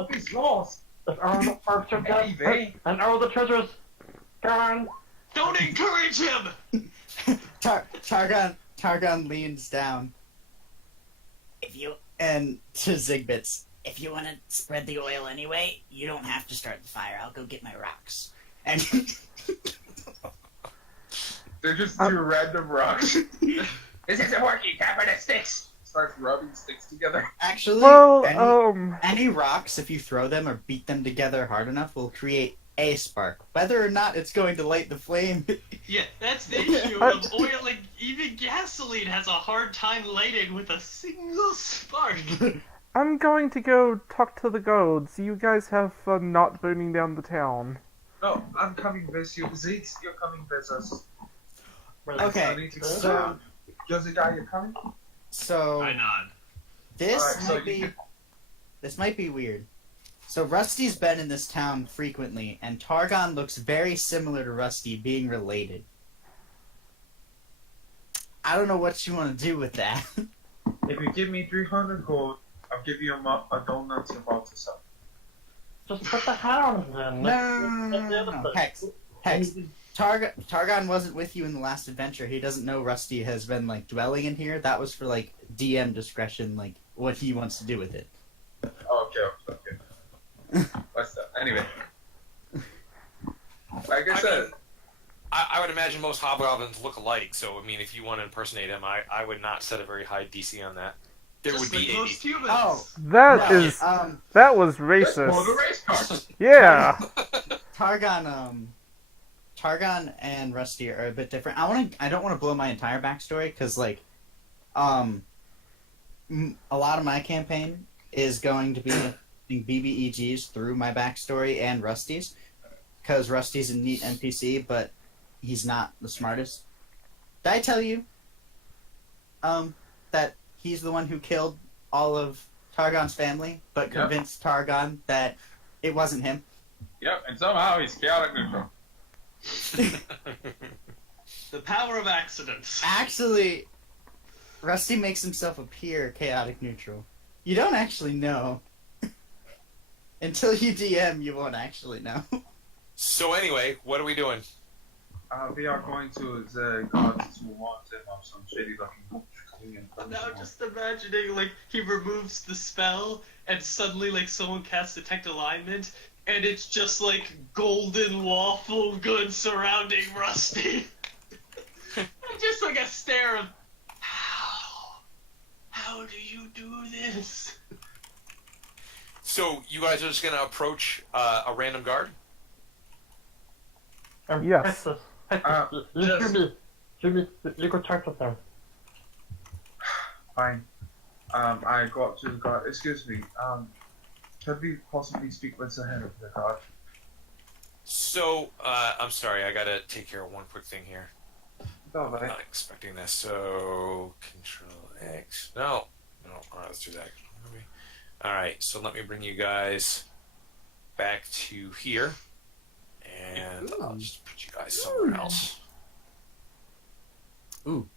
of his laws. And all the parts are dead. Anyway. And all the treasures gone. Don't encourage him! Targon leans down. And to Zigbits, if you want to spread the oil anyway, you don't have to start the fire. I'll go get my rocks. And They're just two random rocks. This isn't working. Tap on the sticks. Starts rubbing sticks together. actually, Well, any rocks, if you throw them or beat them together hard enough, will create a spark. Whether or not it's going to light the flame. Yeah, that's the issue of oil. Like, even gasoline has a hard time lighting with a single spark. I'm going to go talk to the gods. You guys have fun not burning down the town. No, I'm coming with you. Zeeks, you're coming with us. I Okay, need to so Yoshida, you're coming? so I nod. this Alright, so might be you- this might be weird. So Rusty's been in this town frequently, and Targon looks very similar to Rusty, being related. I don't know what you want to do with that. If you give me 300 gold, I'll give you a donut you're about to sell. Just put the hat on him then. No. Hex. Targon wasn't with you in the last adventure. He doesn't know Rusty has been, like, dwelling in here. That was for, like, DM discretion, like, what he wants to do with it. Okay. What's that? Anyway. Like I said, mean, I would imagine most hobgoblins look alike, so I mean, if you want to impersonate him, I would not set a very high DC on that. There Just would be like a most humans. Oh, That no, is that was let's motor racist. race cars. Yeah. Targon and Rusdy are a bit different. I don't want to blow my entire backstory because, like, a lot of my campaign is going to be BBEGs through my backstory and Rusty's, because Rusty's a neat NPC, but he's not the smartest. Did I tell you, that he's the one who killed all of Targon's family, but Yep. convinced Targon that it wasn't him? Yep, and somehow he's chaotic neutral. The power of accidents. Actually, Rusty makes himself appear chaotic neutral. You don't actually know. Until you DM, you won't actually know. So anyway, what are we doing? We are going to the gods to warn them of some shady looking. Now just imagining, like, he removes the spell, and suddenly, like, someone casts Detect Alignment, and it's just, like, golden waffle goods surrounding Rusty. And just, like, a stare of, how do you do this? So you guys are just gonna approach a random guard? Yes. Hexus, Jimmy, you go talk to them. Fine. I go up to the guard. Excuse me. Could we possibly speak with the head of the guard? So I'm sorry, I gotta take care of one quick thing here. No, right. Not expecting this. So Control X. No. All right, let's do that. All right, so let me bring you guys back to here, and I'll just put you guys somewhere else. Ooh.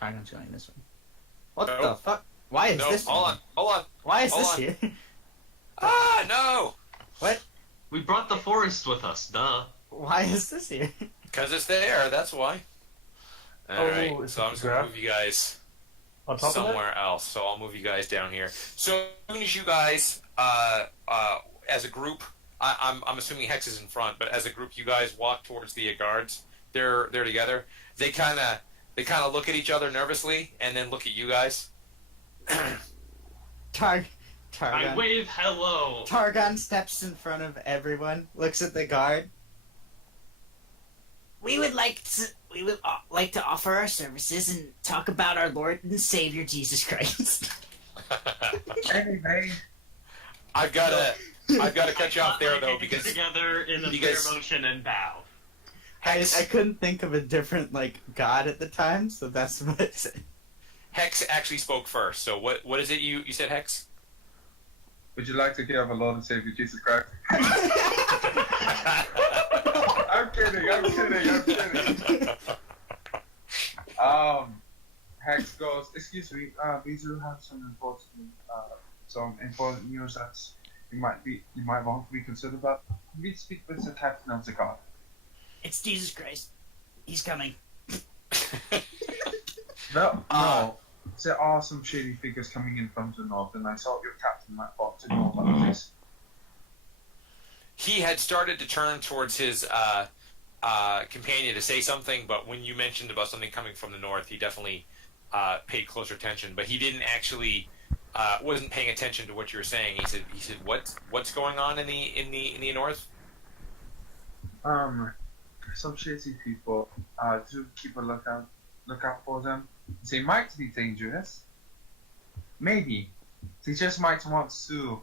Targon's going this way. What Nope. the fuck? Why is No, this? hold on. Why is hold this on. here? Ah, no! What? We brought the forest with us, duh. Why is this here? Because it's there, that's why. Alright, it's so I'm just going to grass? move you guys On top of that? somewhere else. So I'll move you guys down here. So as soon as you guys, as a group, I'm assuming Hex is in front, but as a group, you guys walk towards the guards. They're together. They kind of look at each other nervously, and then look at you guys. I Targon. wave hello. Targon steps in front of everyone, looks at the guard. We would like to offer our services and talk about our Lord and Savior Jesus Christ. Anyway, I've got to cut you off there though, because together in a because- fair motion and bow. I couldn't think of a different, like, god at the time, so that's what I said. Hex actually spoke first. So what is it you said, Hex? would you like to hear of our Lord and Savior Jesus Christ? I'm kidding. Hex goes, excuse me, we do have some important some important news that you might want to be concerned about. We speak with the captain of the guard. It's Jesus Christ. He's coming. No. There are some shady figures coming in from the north, and I thought your captain might want to know about this. He had started to turn towards his companion to say something, but when you mentioned about something coming from the north, he definitely paid closer attention. But he didn't actually wasn't paying attention to what you were saying. He said, what's going on in the north? Some shady people. Do keep a lookout for them. They might be dangerous. Maybe they just might want to,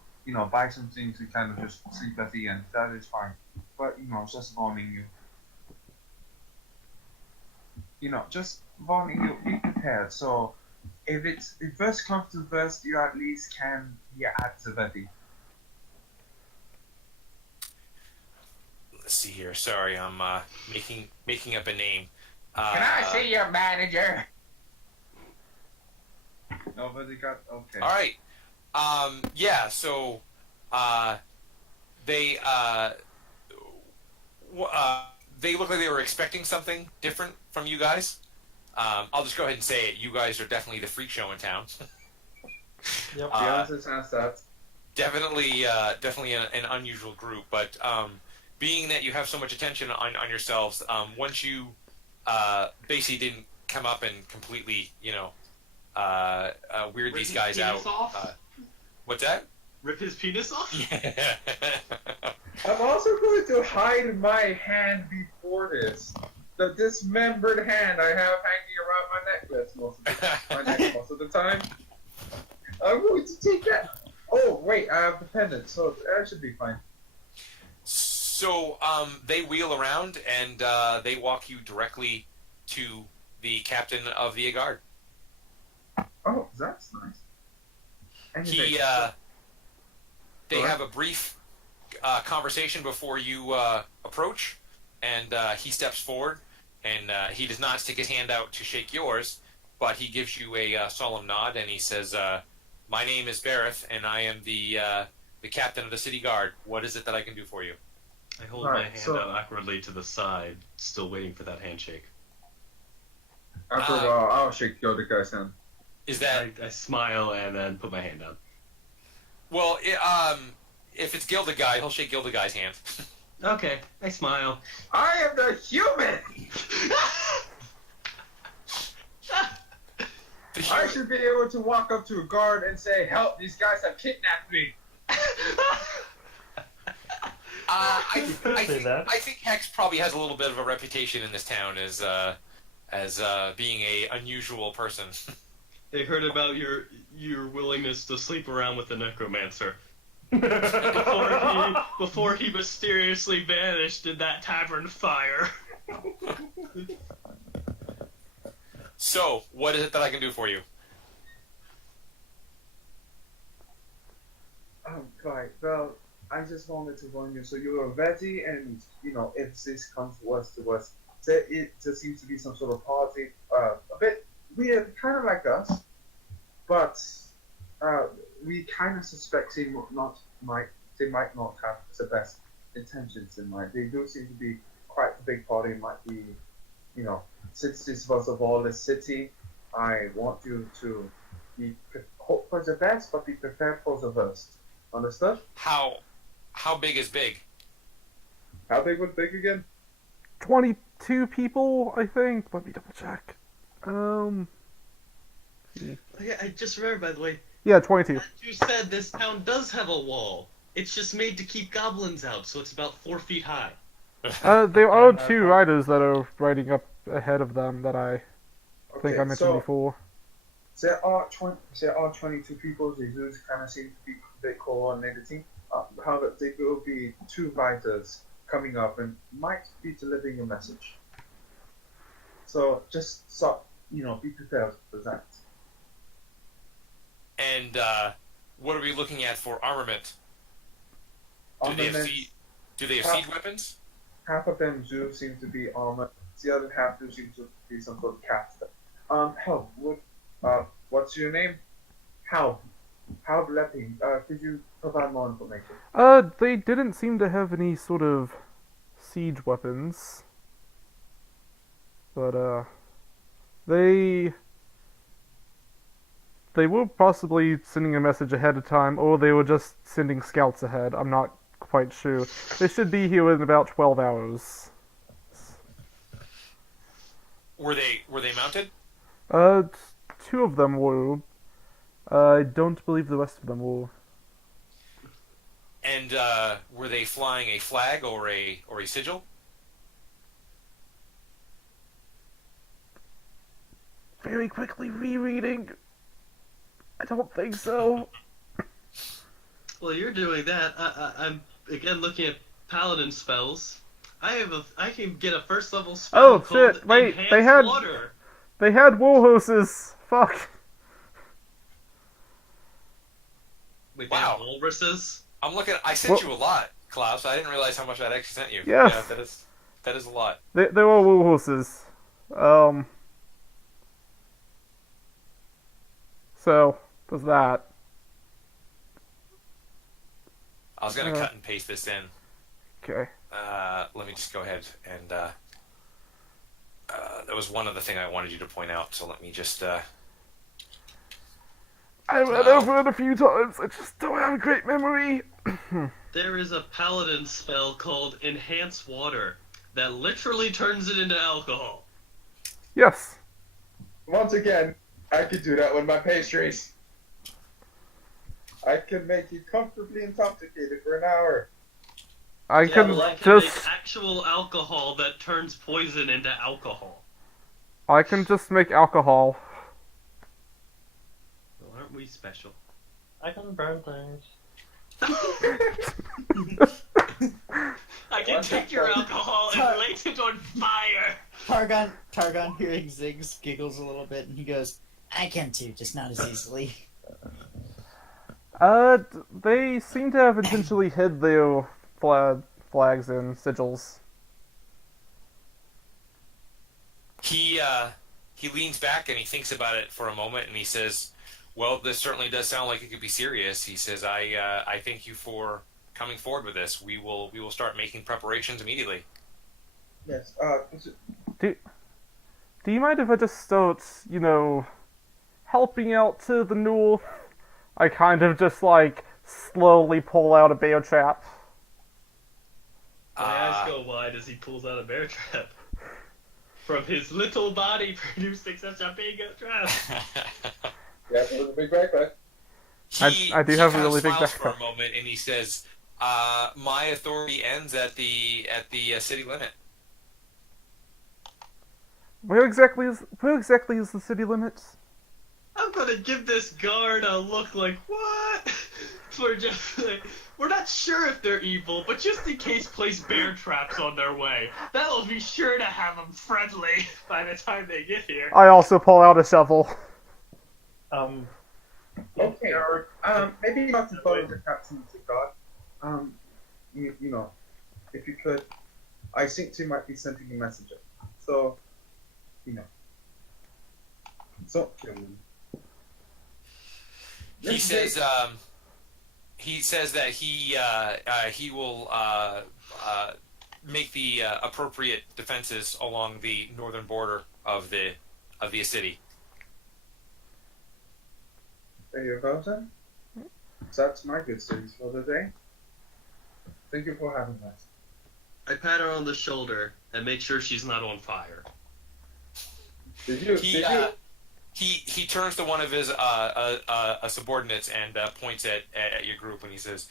buy something to kind of just sleep at the end. That is fine. But just warning you. Just warning you. Be prepared. So if first comes to first, you at least can be at the ready. Let's see here. Sorry, I'm making up a name. Can I see your manager? Nobody got okay. All right. Yeah. So, they look like they were expecting something different from you guys. I'll just go ahead and say it. You guys are definitely the freak show in town. Yep. Definitely an unusual group. But being that you have so much attention on yourselves, once you basically didn't come up and completely, weird these guys out. What's that? Rip his penis off? Yeah. I'm also going to hide my hand before this. The dismembered hand I have hanging around my necklace most of the time. I'm going to take that. Oh, wait, I have the pendant, so that should be fine. So they wheel around and they walk you directly to the captain of the guard. Oh, that's nice. They have a brief conversation before you approach, and he steps forward, and he does not stick his hand out to shake yours, but he gives you a solemn nod, and he says, "My name is Bareth, and I am the captain of the city guard. What is it that I can do for you?" I hold my hand out awkwardly to the side, still waiting for that handshake. After a while, I'll shake the other guy's hand. Is that... I smile and then put my hand down. Well, if it's Gilda-Guy, he'll shake Gilda-Guy's hand. Okay, I smile. I am the human! I should be able to walk up to a guard and say, "Help, these guys have kidnapped me." I think Hex probably has a little bit of a reputation in this town as being a unusual person. They heard about your willingness to sleep around with the necromancer before he mysteriously vanished in that tavern fire. So, what is it that I can do for you? Oh, right. Well, I just wanted to warn you. So you are ready, and if this comes worse to worse, there seems to be some sort of party, a bit weird, kind of like us, but we kind of suspect they might not have the best intentions in mind. They do seem to be quite a big party. It might be, since this was a lawless city, I want you to hope for the best, but be prepared for the worst. Understood? How big is big? How big was big again? 22 people, I think. Let me double check. I just remembered, by the way, Yeah, 22. as you said, this town does have a wall. It's just made to keep goblins out, so it's about 4 feet high. There are 2 riders that are riding up ahead of them that I think I mentioned before. There are 22 people. They do kind of seem to be a bit coordinated. However, there will be 2 riders coming up and might be delivering a message. So just be prepared for that. And what are we looking at for armament? Do they have siege weapons? Half of them do seem to be armored. The other half do seem to be some sort of caster. Hal, what's your name? Hal. How Bleppy? Could you provide more information? They didn't seem to have any sort of siege weapons. But, they were possibly sending a message ahead of time, or they were just sending scouts ahead. I'm not quite sure. They should be here in about 12 hours. Were they mounted? Two of them were. I don't believe the rest of them were. And were they flying a flag or a sigil? Very quickly rereading. I don't think so. Well, you're doing that. I'm again looking at paladin spells. I can get a first level spell. Oh called shit! Wait, Enhanced Water. they had war horses. Fuck. Wait, Wow. they have walruses? I'm looking. I sent you a lot, Klaus. I didn't realize how much I'd actually sent you. Yes. Yeah, that is a lot. They were war horses. So there's that. I was gonna cut and paste this in. Okay. Let me just go ahead and. That was one other thing I wanted you to point out. So let me just. I read over it a few times. I just don't have a great memory. There is a paladin spell called Enhance Water that literally turns it into alcohol. Yes. Once again, I could do that with my pastries. I can make you comfortably intoxicated for an hour. I Yeah, can well, I can just make actual alcohol that turns poison into alcohol. make alcohol. Well, aren't we special? I can burn things. I can take your alcohol and light it on fire. Targon hearing Ziggs giggles a little bit, and he goes, "I can too, just not as easily." They seem to have intentionally hid their flags and sigils. He leans back and he thinks about it for a moment and he says, "Well, this certainly does sound like it could be serious." He says, "I thank you for coming forward with this. We will start making preparations immediately." Yes. Do you mind if I just start, helping out to the north? I kind of just, slowly pull out a bear trap. My eyes go wide as he pulls out a bear trap. From his little body producing such a big trap. Yeah, it was a big backpack. I do have a kind of really big smiles for a backpack. moment and he says, "My authority ends at the city limit." Where exactly is the city limits? I'm gonna give this guard a look like, what? We're not sure if they're evil, but just in case, place bear traps on their way. That'll be sure to have them friendly by the time they get here. I also pull out a shovel. Okay. Maybe not to follow the captain to God. If you could, I think you might be sending a messenger. So, So. He says that he will make the appropriate defenses along the northern border of the city. There you go, then. That's my good studies for the day. Thank you for having us. I pat her on the shoulder and make sure she's not on fire. He turns to one of his subordinates and points at your group and he says,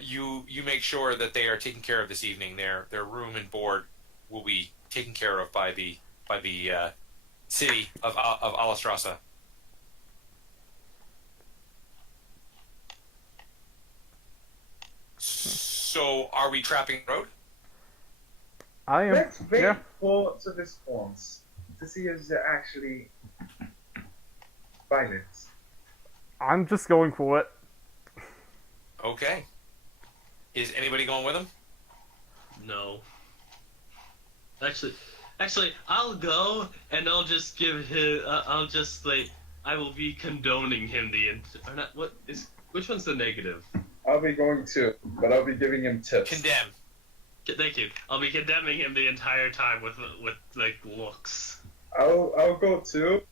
"You make sure that they are taken care of this evening. Their room and board will be taken care of by the city of Alastrasa." So, are we trapping the road? I am. Let's wait Yeah. for the response to see if they're actually violent. I'm just going for it. Okay. Is anybody going with him? No. Actually, I'll go and I'll just give him. I will be condoning him or not. Which one's the negative? I'll be going too, but I'll be giving him tips. Condemn. Thank you. I'll be condemning him the entire time with like looks. I'll go too,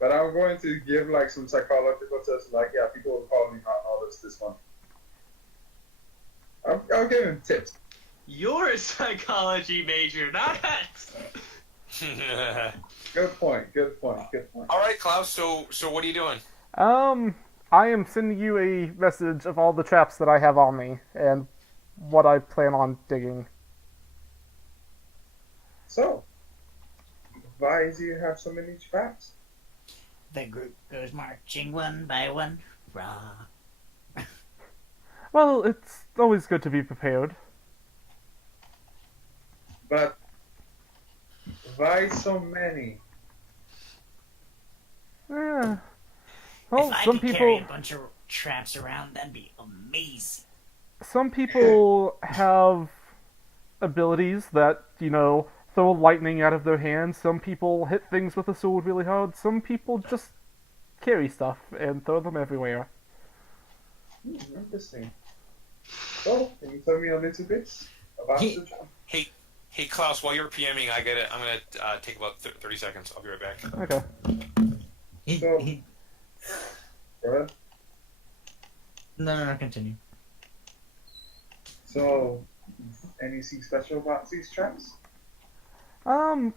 but I'm going to give like some psychological tips. Like, yeah, people will call me all this one. I'll give him tips. You're a psychology major, not us. Good point. All right, Klaus. So what are you doing? I am sending you a message of all the traps that I have on me and what I plan on digging. So, why do you have so many traps? The group goes marching one by one. Rah. Well, it's always good to be prepared. But why so many? Yeah. Well, If I some could carry people a bunch of traps around, that'd be amazing. have abilities that, throw lightning out of their hands. Some people hit things with a sword really hard. Some people just carry stuff and throw them everywhere. Interesting. So, can you tell me a little bit about the trap? Hey, Klaus. While you're PMing, I'm gonna take about 30 seconds. I'll be right back. Okay. So- Go ahead. No, continue. So, anything special about these traps? You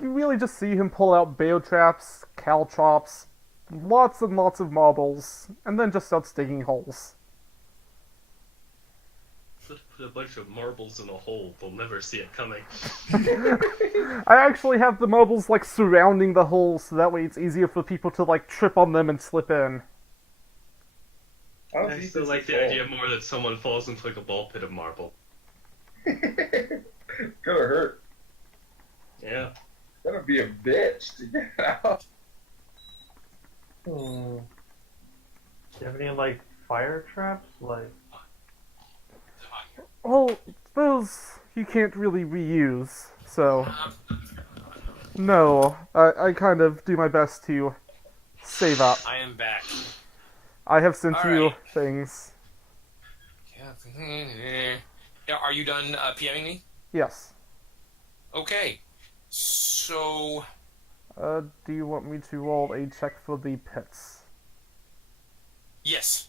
really just see him pull out bear traps, caltrops, lots and lots of marbles, and then just starts digging holes. Put a bunch of marbles in a hole. They'll never see it coming. I actually have the marbles, surrounding the hole, so that way it's easier for people to, trip on them and slip in. I don't I think still this like is the all. idea more that someone falls into like a ball pit of marble. Gonna hurt. Yeah. Gonna be a bitch to get out. Do you have any, fire traps? Well, those you can't really reuse, so... No, I kind of do my best to save up. I am back. I have sent All you right. things. Yeah, are you done PMing me? Yes. Okay. So Do you want me to roll a check for the pits? yes.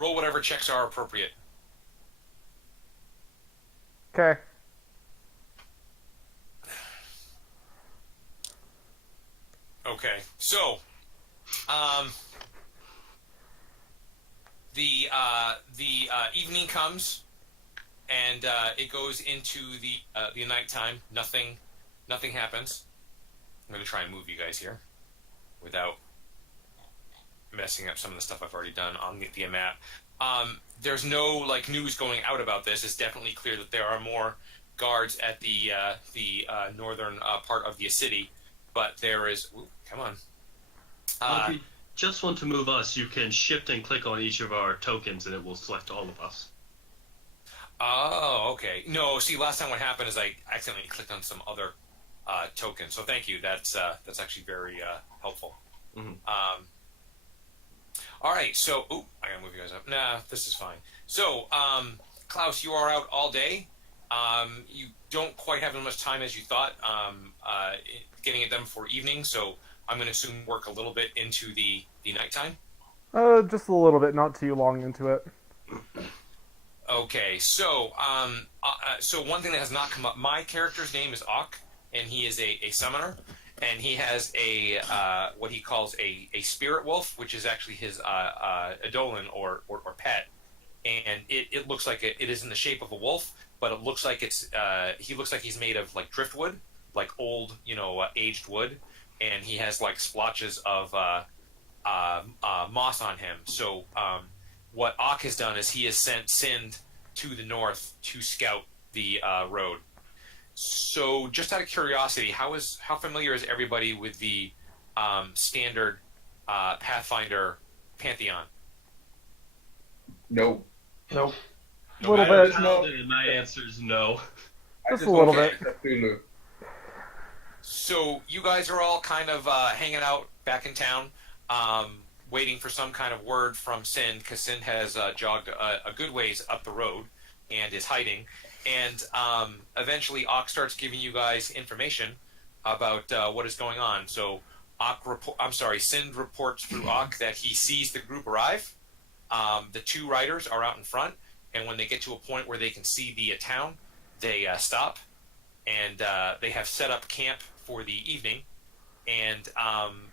Roll whatever checks are appropriate. Okay. Okay, so, the evening comes, and it goes into the nighttime. Nothing happens. I'm gonna try and move you guys here, without messing up some of the stuff I've already done on the map. There's no news going out about this. It's definitely clear that there are more guards at the northern part of the city. But there is... Ooh, come on. If you just want to move us, you can shift and click on each of our tokens and it will select all of us. Oh, okay. No, see, last time what happened is I accidentally clicked on some other token. So thank you. That's actually very helpful. Mhm. All right, so... Ooh, I gotta move you guys up. Nah, this is fine. So, Klaus, you are out all day. You don't quite have as much time as you thought getting it done for evening, so I'm going to assume work a little bit into the nighttime. Just a little bit, not too long into it. Okay, so so one thing that has not come up, my character's name is Ak, and he is a summoner, and he has a what he calls a spirit wolf, which is actually his Eidolon or pet, and it looks like it is in the shape of a wolf, but it looks like he looks like he's made of driftwood, old aged wood, and he has splotches of moss on him. So what Ak has done is he has sent Sind to the north to scout the road. So just out of curiosity, how familiar is everybody with the standard Pathfinder Pantheon? No. Nope. Little I'm a bit. paladin, and my answer is no. I Just a little want bit. to Cthulhu. So you guys are all kind of hanging out back in town, waiting for some kind of word from Sind, because Sind has jogged a good ways up the road and is hiding. And eventually, Ock starts giving you guys information about what is going on. So, Sind reports through Ock that he sees the group arrive. The two riders are out in front, and when they get to a point where they can see the town, they stop, and they have set up camp for the evening. And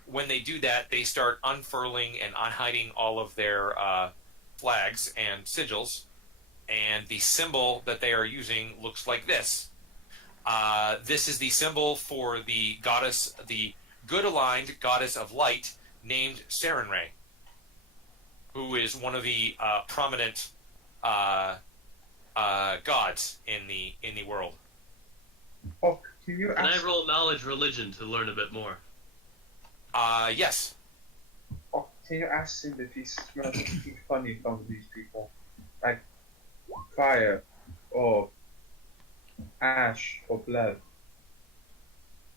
when they do that, they start unfurling and unhiding all of their flags and sigils. And the symbol that they are using looks like this. This is the symbol for the goddess, the good-aligned goddess of light, named Sarenrae, who is one of the prominent gods in the world. Oh, can you Can I ask? roll knowledge religion to learn a bit more? Yes. Oh, can you ask him if he smells anything funny from these people, like fire, or ash, or blood?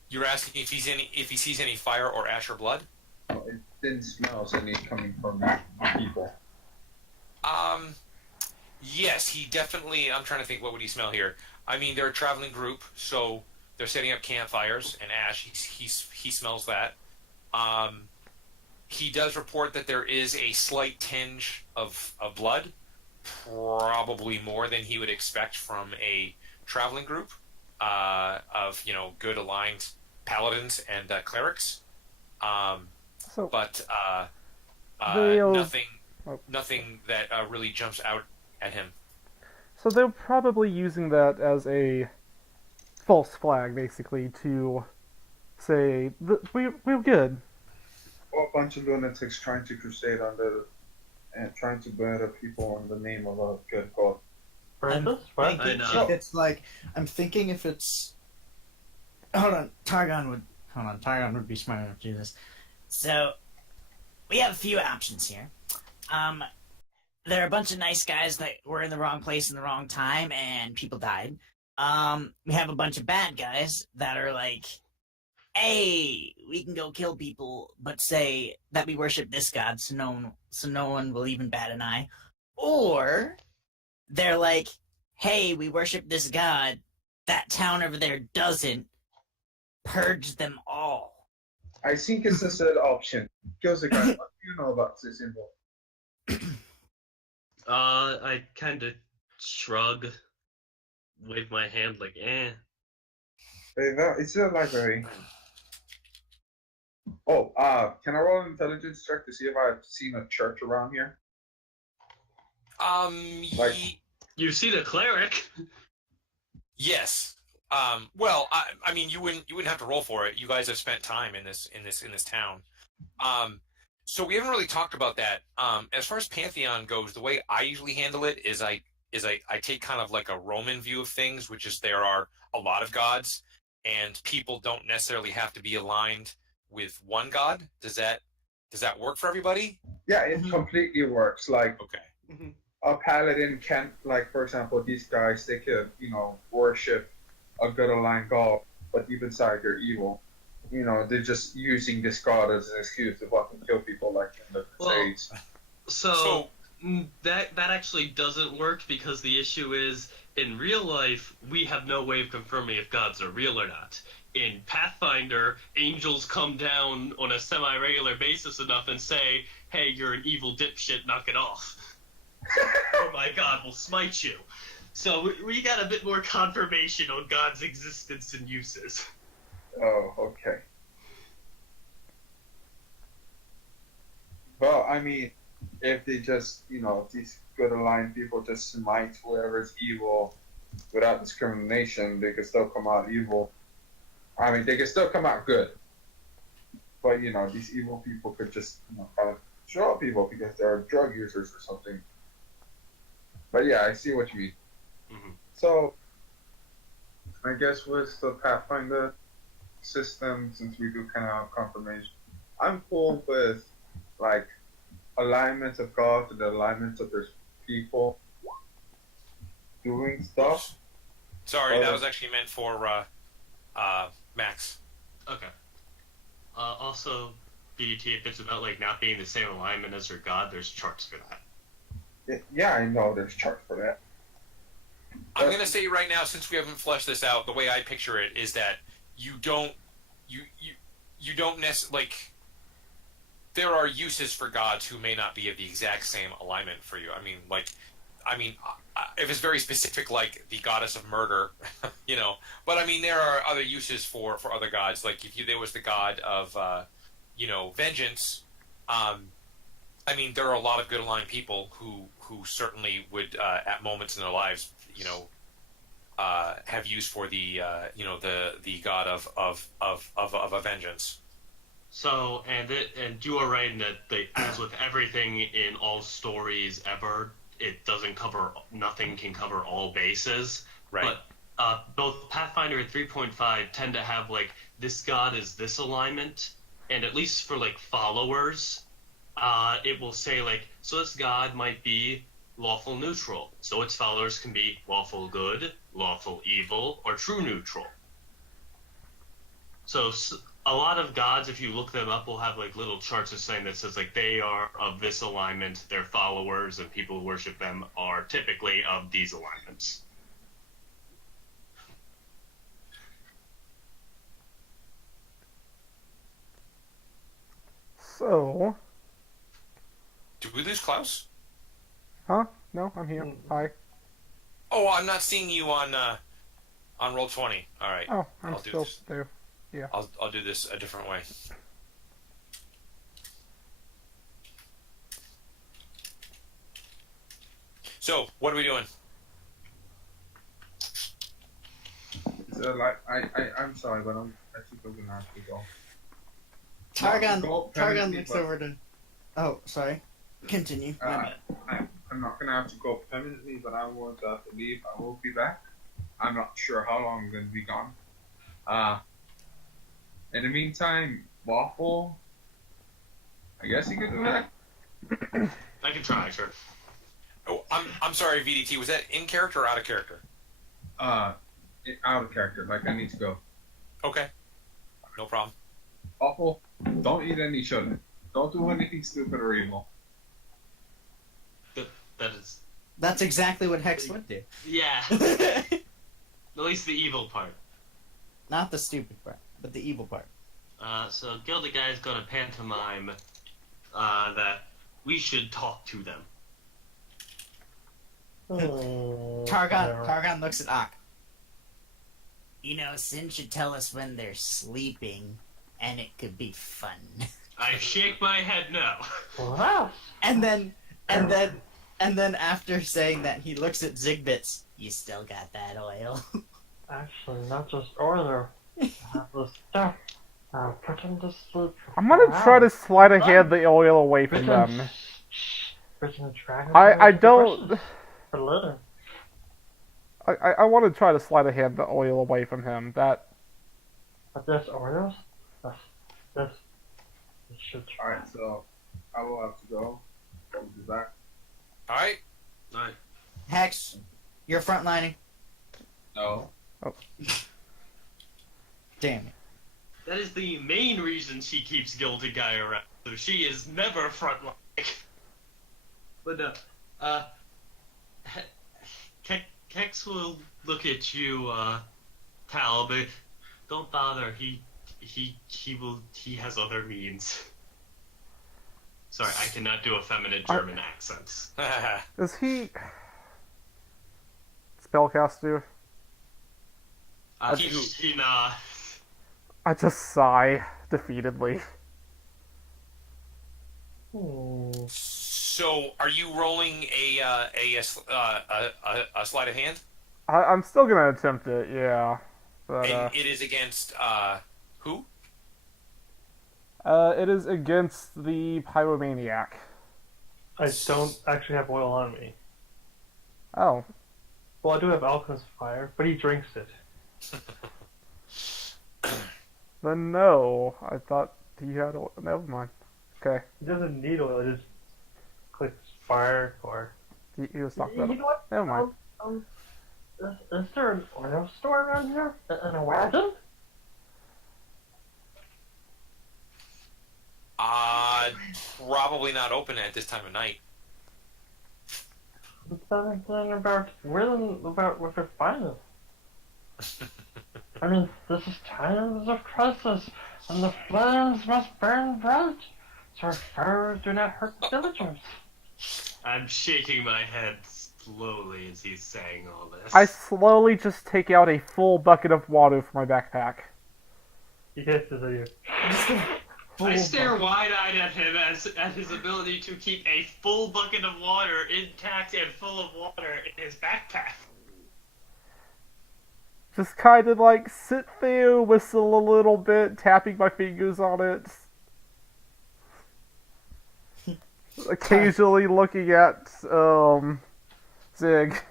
You're asking if he sees any fire or ash or blood? Oh, it didn't smell any coming from these people. Yes, he definitely. I'm trying to think. What would he smell here? I mean, they're a traveling group, so they're setting up campfires and ash. He smells that. He does report that there is a slight tinge of blood, probably more than he would expect from a traveling group of good aligned paladins and clerics. So But They'll- nothing that really jumps out at him. So they're probably using that as a false flag, basically, to say we're good. Or a bunch of lunatics trying to crusade and trying to murder people in the name of a good god. Francis, what? Thinking I know. if it's like, I'm thinking if it's. Hold on, Targon would be smart enough to do this. So, we have a few options here. There are a bunch of nice guys that were in the wrong place in the wrong time, and people died. We have a bunch of bad guys that are like, hey, we can go kill people, but say that we worship this god, so no one will even bat an eye. Or they're like, hey, we worship this god, that town over there doesn't. Purge them all. I think it's the third option. Joseph, what do you know about this symbol? I kind of shrug, wave my hand like, eh. It's a library. Oh, can I roll an intelligence check to see if I've seen a church around here? Like- You've seen a cleric. Yes. Well, I mean, you wouldn't have to roll for it. You guys have spent time in this town. So we haven't really talked about that. As far as Pantheon goes, the way I usually handle it is I take kind of like a Roman view of things, which is there are a lot of gods, and people don't necessarily have to be aligned with one god. Does that work for everybody? Yeah, it completely works. Like, Okay. a paladin can't, like, for example, these guys, they could, worship a good aligned god, but deep inside they're evil. They're just using this god as an excuse to fucking kill people, like in the Crusades. So that actually doesn't work, because the issue is, in real life, we have no way of confirming if gods are real or not. In Pathfinder, angels come down on a semi-regular basis enough and say, hey, you're an evil dipshit, knock it off. Or my god will smite you. So we got a bit more confirmation on God's existence and uses. Oh, okay. Well, I mean, if they just, these good aligned people just smite whoever's evil without discrimination, they could still come out evil. I mean, they could still come out good. But, these evil people could just, kind of show up people because they're drug users or something. But yeah, I see what you mean. Mhm. So, I guess with the Pathfinder system, since we do kind of confirmation, I'm cool with, like, alignment of God and the alignment of their people doing stuff. Sorry, that was actually meant for Max. Okay. Also, BDT, if it's about like not being the same alignment as your god, there's charts for that. Yeah, I know there's charts for that. I'm gonna say right now, since we haven't fleshed this out, the way I picture it is that you don't necessarily like. There are uses for gods who may not be of the exact same alignment for you. If it's very specific, like the goddess of murder, you know. But I mean, there are other uses for other gods. Like if there was the god of, vengeance. I mean, there are a lot of good aligned people who certainly would, at moments in their lives, have use for the god of a vengeance. So, and you are right in that, as with everything in all stories ever, nothing can cover all bases. Right. But both Pathfinder and 3.5 tend to have, like, this god is this alignment, and at least for, like, followers, it will say, like, so this god might be lawful neutral, so its followers can be lawful good, lawful evil, or true neutral. So a lot of gods, if you look them up, will have like little charts of saying that says like they are of this alignment, their followers and people who worship them are typically of these alignments. So, Do we lose Klaus? huh? No, I'm here. Hi. Oh, I'm not seeing you on Roll20. All right. Oh, I'm I'll do still this. there. I'll do this a different way. So, what are we doing? So, I'm sorry, but I think I'm gonna have to go. Targon looks over to. Oh, sorry. Continue. My bad. I'm not gonna have to go permanently, but I'm going to have to leave. I will be back. I'm not sure how long I'm gonna be gone. In the meantime, Waffle, I guess you could do that. I can try, sure. Oh, I'm sorry, VDT. Was that in character or out of character? Out of character. Like, I need to go. Okay. No problem. Waffle, don't eat any sugar. Don't do anything stupid or evil. That is... That's exactly what Hex would do. Yeah. At least the evil part. Not the stupid part, but the evil part. So Gilded Guy is gonna pantomime that we should talk to them. Targon looks at Ak. Sin should tell us when they're sleeping, and it could be fun. I shake my head no. Wow. And then after saying that, he looks at Zigbits. You still got that oil? Actually, not just order. I have the stuff. Put him to sleep. I'm gonna try to sleight of hand the oil away from them. I don't. For later. I want to try to sleight of hand the oil away from him. That. But there's Oreos? This should try. Alright, so I will have to go. I'll be back. All right. Alright. Hex, you're frontlining. No. Damn it. That is the main reason she keeps Gilded Guy around. So she is never frontline. But Kex will look at you, Tal, but don't bother. He has other means. Sorry, I cannot do effeminate German accents. Does he spellcaster? Nah. I just sigh defeatedly. So, are you rolling a sleight of hand? I'm still gonna attempt it, yeah. But And it is against who? it is against the pyromaniac. I don't actually have oil on me. Oh. Well, I do have Alchemist Fire, but he drinks it. Then no. I thought he had oil. Never mind. Okay. He doesn't need oil, he just clicks fire or... He was talking You about know what? Never mind. Is there an oil store around here? In a wagon? Probably not open at this time of night. But then about with your finest. I mean, this is times of crisis, and the flames must burn bright, so our fires do not hurt the villagers. I'm shaking my head slowly as he's saying all this. I slowly just take out a full bucket of water from my backpack. He hisses at you. I stare wide-eyed at him at his ability to keep a full bucket of water intact and full of water in his backpack. Just kind of like sit there, whistle a little bit, tapping my fingers on it. Occasionally looking at, Zig.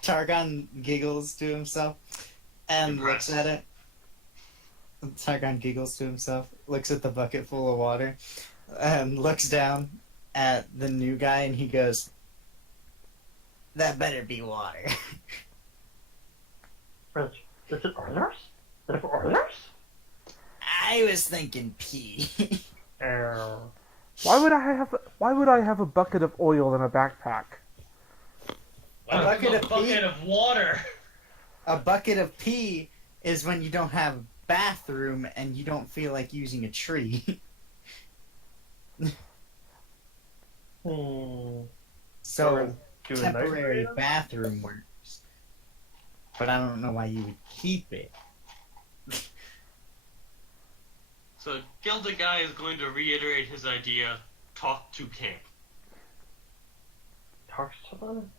Targon giggles to himself and looks at it. Targon giggles to himself, looks at the bucket full of water, and looks down at the new guy, and he goes, "That better be water." Rich, is it Oilers? Is it Oilers? I was thinking pee. Why would I have a bucket of oil in a backpack? A bucket of water. A bucket of pee is when you don't have a bathroom and you don't feel like using a tree. So temporary bathroom works. But I don't know why you would keep it. So Gilda Guy is going to reiterate his idea, talk to camp. Talks to them?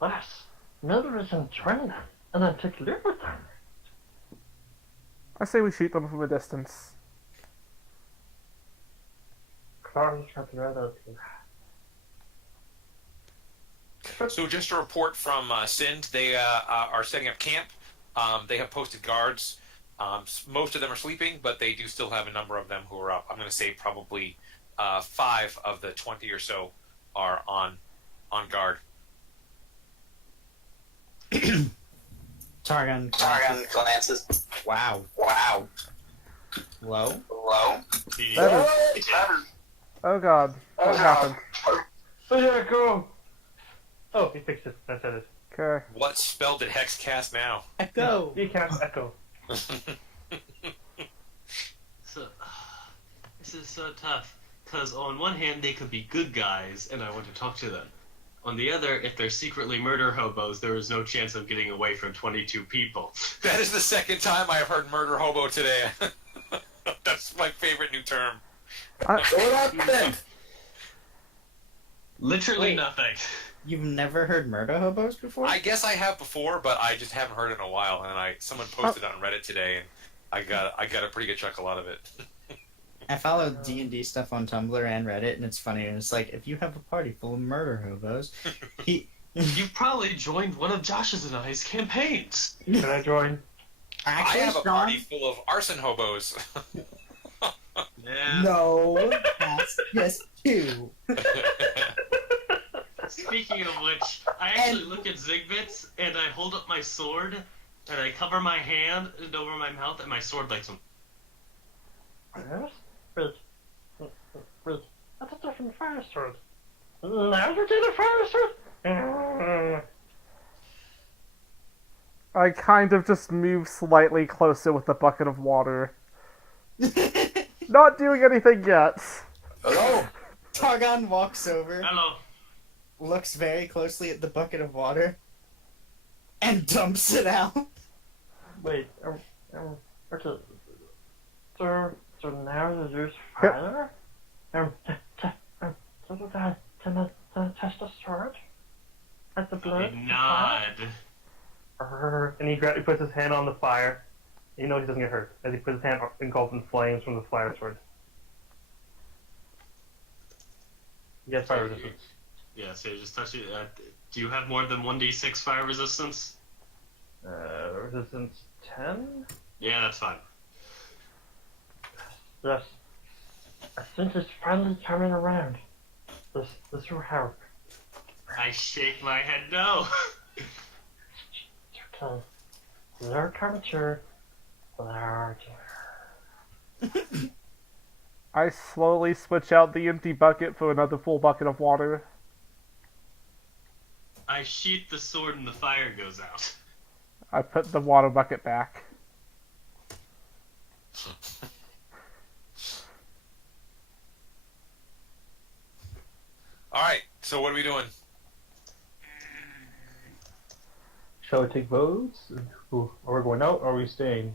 Yes, maybe we can join them, and then take a look with them. I say we shoot them from a distance. Clarence got the red out. So just a report from Sind. They are setting up camp. They have posted guards. Most of them are sleeping, but they do still have a number of them who are up. I'm going to say probably 5 of the 20 or so are on guard. Targon glances. Wow. Low. Oh god, what happened? Oh yeah, go! Oh, he fixed it. I said it. Okay. What spell did Hex cast now? Echo. He can't echo. So, this is so tough, because on one hand they could be good guys, and I want to talk to them. On the other, if they're secretly murder hobos, there is no chance of getting away from 22 people. That is the second time I have heard murder hobo today. That's my favorite new term. Literally Wait. nothing. You've never heard murder hobos before? I guess I have before, but I just haven't heard it in a while. And someone posted on Reddit today, and I got a pretty good chuckle out of it. I follow D&D stuff on Tumblr and Reddit, and it's funny. And it's like, if you have a party full of murder hobos, You've probably joined one of Josh's and I's campaigns. Can I join? actually, I have a Sean, party full of arson hobos. Yeah. No, that's just 2. Speaking of which, I actually look at Zigbits, and I hold up my sword, and I cover my hand and over my mouth, and my sword bites him. Yes? Wait. That's a different fire sword. Now you do the fire sword? I kind of just move slightly closer with the bucket of water. Not doing anything yet. Hello. Targon walks over, Hello. looks very closely at the bucket of water, and dumps it out. Wait, okay. So now you use fire? To test the sword? At the blood? Nod. And he puts his hand on the fire. You know he doesn't get hurt, as he puts his hand engulfed in flames from the fire sword. He gets fire resistance. Yeah, so you just touch it. Do you have more than 1d6 fire resistance? Resistance 10? Yeah, that's fine. Yes. I think it's finally coming around. This will help. I shake my head no. Okay. They're coming true. They're I slowly switch out the empty bucket for another full bucket of water. I sheath the sword and the fire goes out. I put the water bucket back. All right. So what are we doing? Shall we take votes? Are we going out or are we staying?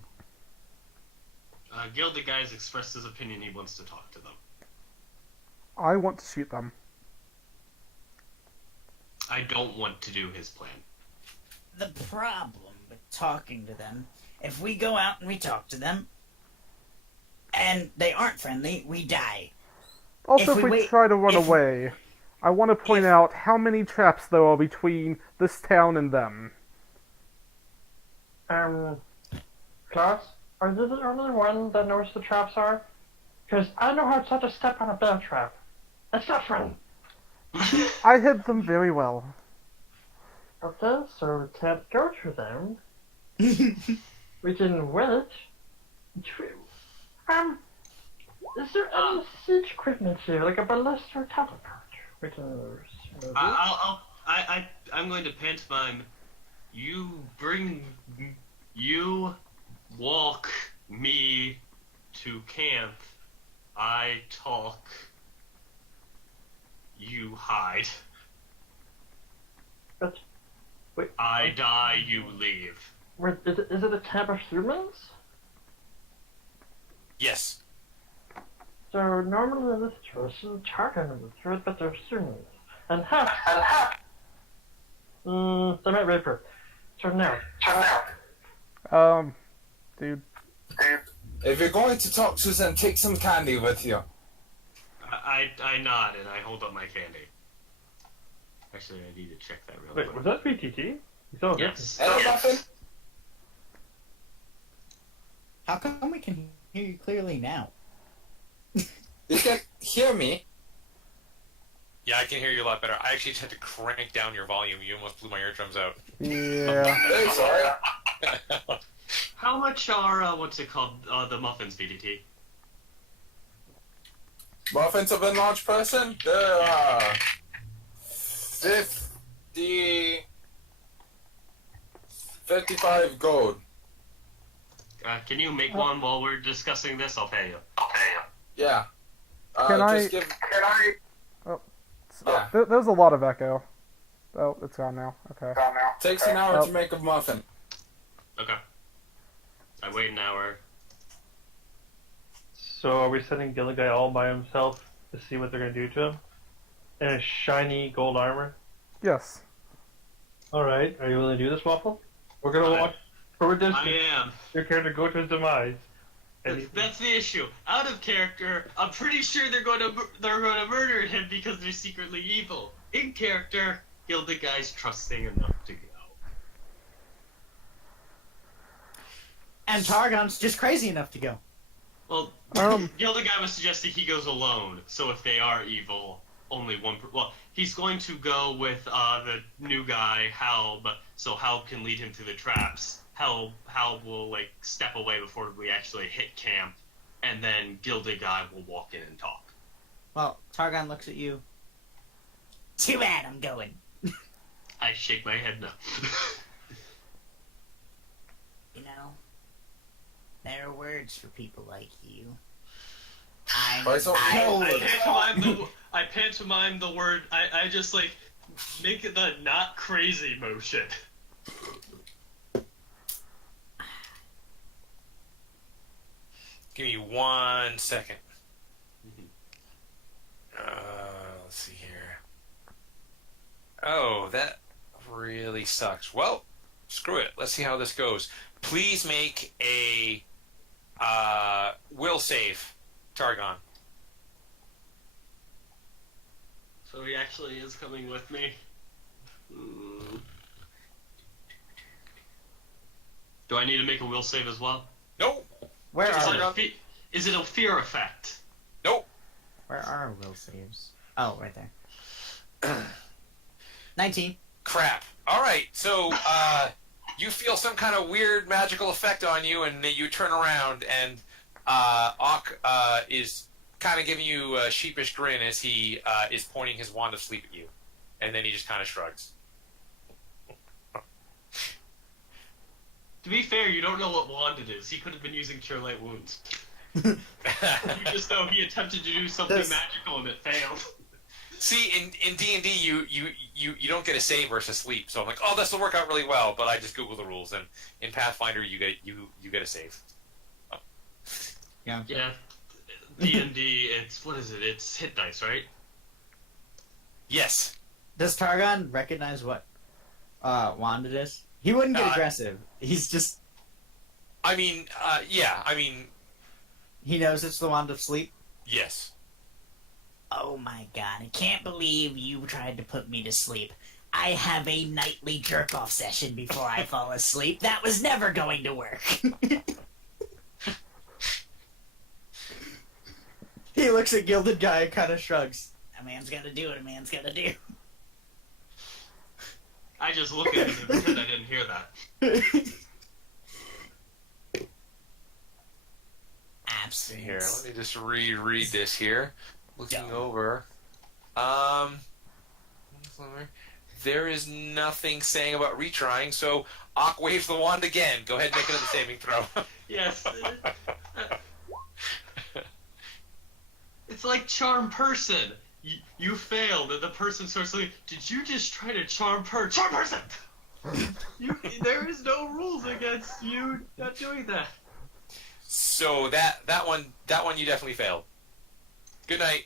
Gilded Guy's expressed his opinion. He wants to talk to them. I want to shoot them. I don't want to do his plan. The problem with talking to them, if we go out and we talk to them, and they aren't friendly, we die. Also, If if we we wait- try to run if- away, I want to point out how many traps there are between this town and them. Klaus, are you the only one that knows the traps are? Because I know how to step on a bear trap. It's different. I hid them very well. Okay, so we can't go to them. We can wait. Is there any siege equipment here, like a ballista or teleport? We can. I'm going to pantomime. You walk me to camp. I talk. You hide. But, wait. I die, you leave. Wait, is it a camp of humans? Yes. So normally in this situation, Tarkin would do it, but they're humans. And half. They might rape her. So now. Dude. If you're going to talk to them, take some candy with you. I nod and I hold up my candy. Actually, I need to check that real Wait, quick. was that BTT? You saw Yes. Hello, Muffin? How come we can hear you clearly now? You can hear me? Yeah, I can hear you a lot better. I actually just had to crank down your volume. You almost blew my eardrums out. Yeah. Hey, sorry. How much are, what's it called, the muffins, BDT? Muffins of a large person? There are 55 gold. Can you make one while we're discussing this? I'll pay you. Yeah. Can I- just give... Yeah. There's a lot of echo. Oh, it's gone now. Okay. Takes an hour to make a muffin. Okay. I wait an hour. So are we sending Gilligan all by himself to see what they're gonna do to him? In a shiny gold armor? Yes. Alright, are you willing to do this, Waffle? We're gonna watch from a I distance am. your character go to his demise. And That's the issue. Out of character, I'm pretty sure they're going to murder him because they're secretly evil. In character, Gilded Guy's trusting enough to go. And Targon's just crazy enough to go. Well, Um. Gilded Guy was suggesting he goes alone. So if they are evil, only one. Well, he's going to go with the new guy, Halb. So Halb can lead him through the traps. Halb will like step away before we actually hit camp, and then Gilded Guy will walk in and talk. Well, Targon looks at you. Too bad I'm going. I shake my head no. You know, there are words for people like you. Why so- I pantomime the word. I just like make it the not crazy motion. Give me 1 second. Let's see here. Oh, that really sucks. Well, screw it. Let's see how this goes. Please make a will save, Targon. So he actually is coming with me. Do I need to make a will save as well? Nope. Where Is are it a is it a fear effect? Nope. Where are will saves? Oh, right there. 19. Crap. All right. So you feel some kind of weird magical effect on you, and you turn around, and Auk is kind of giving you a sheepish grin as he is pointing his wand of sleep at you, and then he just kind of shrugs. To be fair, you don't know what wand it is. He could have been using Cure Light Wounds. You just know he attempted to do something magical and it failed. See, in D&D, you don't get a save versus sleep, so I'm like, oh, this will work out really well. But I just Google the rules, and in Pathfinder, you get a save. Yeah. Yeah. D&D, it's what is it? It's hit dice, right? Yes. Does Targon recognize what wand it is? He wouldn't get Uh, aggressive. He's just... I mean, yeah. I mean, He knows it's the wand of sleep? yes. Oh my god, I can't believe you tried to put me to sleep. I have a nightly jerk-off session before I fall asleep. That was never going to work. He looks at Gilded Guy and kind of shrugs. A man's gotta do what a man's gotta do. I just look at him and pretend I didn't hear that. Absence. Here, let me just reread this here. Looking Yeah. over. There is nothing saying about retrying, so Auk waves the wand again. Go ahead and make another saving throw. Yes. It's like charm person. You failed, and the person starts like, did you just try to charm person? There is no rules against you not doing that. So that one you definitely failed. Good night.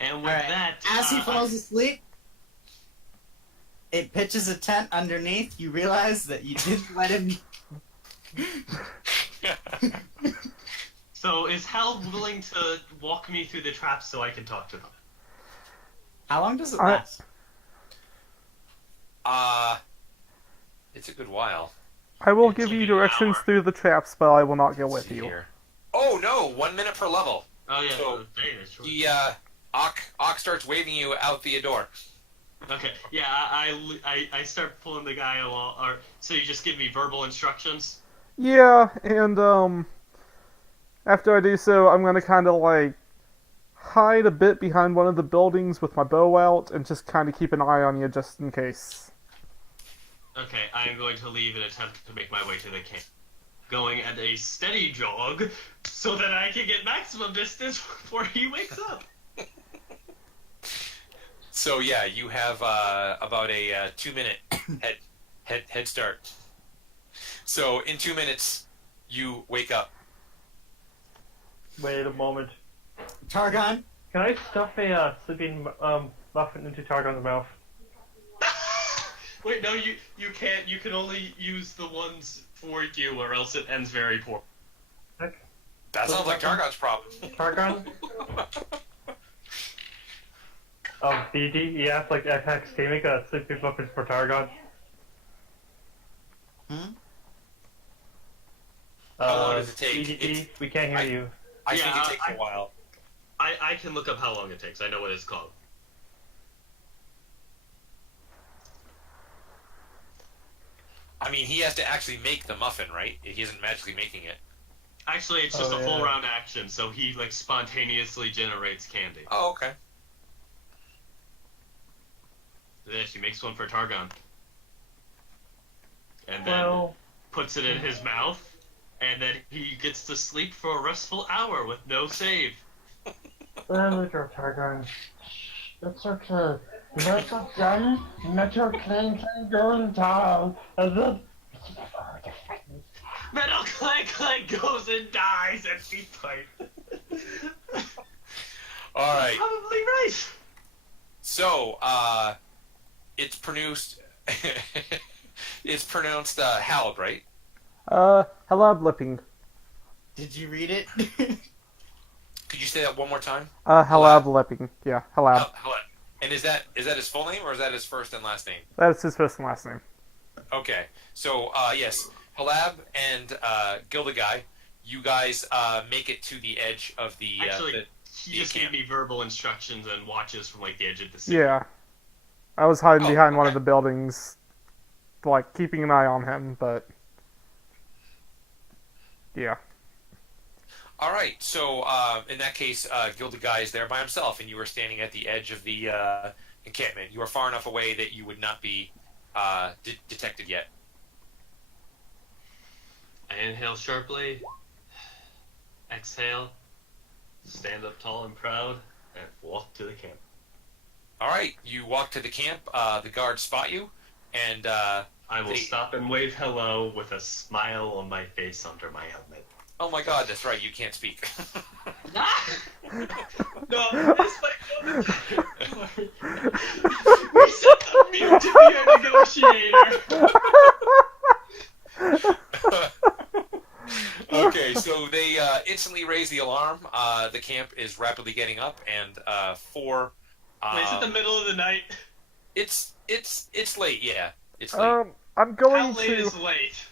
And with Alright. that, As he falls asleep, it pitches a tent underneath. You realize that you didn't let him... So is Hal willing to walk me through the traps so I can talk to them? How long does it I- last? It's a good while. I will It's give like you an directions hour. through the traps, but I will not go with See you. here. Oh no! 1 minute per level. Oh yeah, So, dang, sure. He Auk starts waving you out the door. Okay, yeah, I start pulling the guy along, or so you just give me verbal instructions? Yeah, and after I do so, I'm gonna kind of like hide a bit behind one of the buildings with my bow out and just kind of keep an eye on you just in case. Okay, I am going to leave and attempt to make my way to the camp. Going at a steady jog so that I can get maximum distance before he wakes up. So yeah, you have about a 2-minute head start. So in 2 minutes, you wake up. Wait a moment. Targon? Can I stuff a sleeping muffin into Targon's mouth? Wait, no, you can't. You can only use the ones for you, or else it ends very poor. That sounds like Targon's problem. Targon? BD, he asked like FX, can you make a sleeping muffin for Targon? Hmm? How long does it take? BDD, we can't hear you. I think Yeah, it takes a while. I can look up how long it takes. I know what it's called. I mean, he has to actually make the muffin, right? He isn't magically making it. Actually, it's just Oh, a full yeah. round action, so he like spontaneously generates candy. Oh, okay. Yeah, she makes one for Targon. And then Well, puts it in his mouth, and then he gets to sleep for a restful hour with no save. Metro Targon. It's okay. Let's done. Metro clean going down. And then. Metal Clank goes and dies at feet fight. All right. Probably right. So, it's pronounced. It's pronounced Hald, right? Halab lipping. Did you read it? Could you say that one more time? Halab lipping. Yeah, Halab. Hald. And is that his full name or is that his first and last name? That's his first and last name. Okay. So, yes, Halab and Gildagai, you guys make it to the edge of the. Actually, he just camp. gave me verbal instructions and watches from like the edge of the city. Yeah. I was hiding Oh, behind one okay. of the buildings, like, keeping an eye on him, but... Yeah. All right. So in that case, Gilded Guy is there by himself, and you are standing at the edge of the encampment. You are far enough away that you would not be detected yet. I inhale sharply, exhale, stand up tall and proud, and walk to the camp. All right. You walk to the camp. The guards spot you, and I will stop and wave hello with a smile on my face under my helmet. oh my God, that's right. You can't speak. No, it's my we set the mute to be our negotiator. Okay, so they instantly raise the alarm. The camp is rapidly getting up, and four. Wait, is it the middle of the night? It's late. Yeah, it's late. I'm going How late to. is late?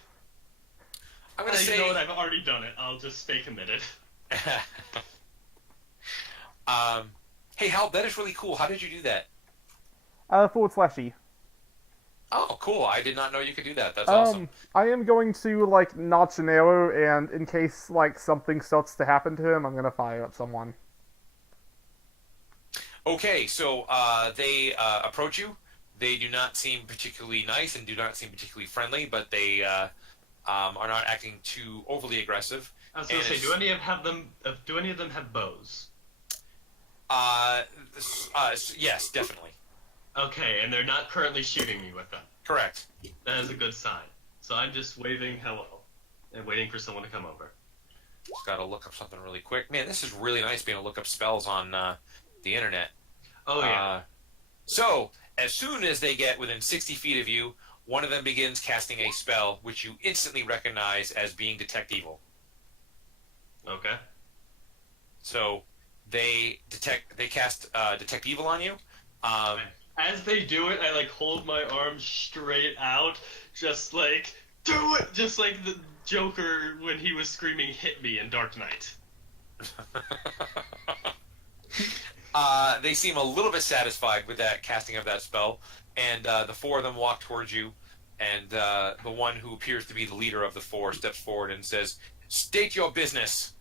I'm gonna I say. know that I've already done it. I'll just stay committed. Hey Hal, that is really cool. How did you do that? /E. Oh, cool. I did not know you could do that. That's awesome. I am going to like notch an arrow, and in case like something starts to happen to him, I'm gonna fire at someone. Okay, so they approach you. They do not seem particularly nice and do not seem particularly friendly, but they are not acting too overly aggressive. I was gonna say, do any of them have bows? Yes, definitely. Okay, and they're not currently shooting me with them. Correct. That is a good sign. So I'm just waving hello and waiting for someone to come over. Just gotta look up something really quick. Man, this is really nice being able to look up spells on the internet. Oh yeah. So, as soon as they get within 60 feet of you, one of them begins casting a spell, which you instantly recognize as being Detect Evil. Okay. So, they cast Detect Evil on you. As they do it, I like hold my arms straight out, just like, do it! Just like the Joker when he was screaming, hit me in Dark Knight. They seem a little bit satisfied with that casting of that spell, and the four of them walk towards you, and the one who appears to be the leader of the four steps forward and says, "State your business."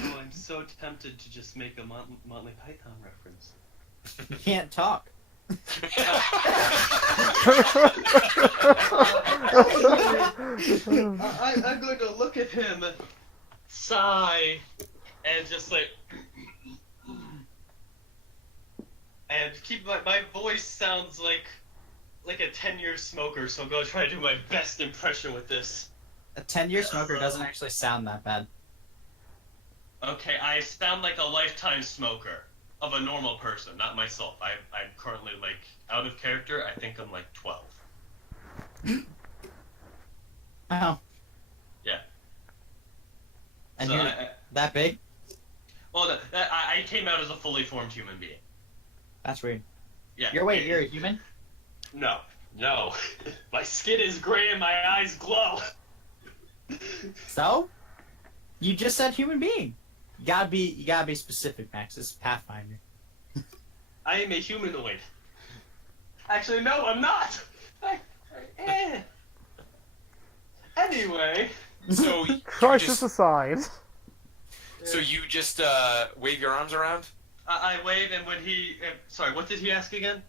Oh, I'm so tempted to just make a Monty Python reference. You can't talk. I'm going to look at him, sigh, and just like, and keep my voice sounds like a 10-year smoker. So I'm going to try to do my best impression with this. A 10-year smoker doesn't actually sound that bad. Okay, I sound like a lifetime smoker of a normal person, not myself. I'm currently like out of character. I think I'm like 12. Oh. Yeah. And So you're that big? Well, no, I came out as a fully formed human being. That's weird. Yeah. You're a human? No. My skin is gray and my eyes glow. So? You just said human being. You gotta be specific, Max. This is Pathfinder. I am a humanoid. Actually, no, I'm not. Anyway. So Crisis aside. So you just wave your arms around? I wave, and when he... sorry, what did he ask again?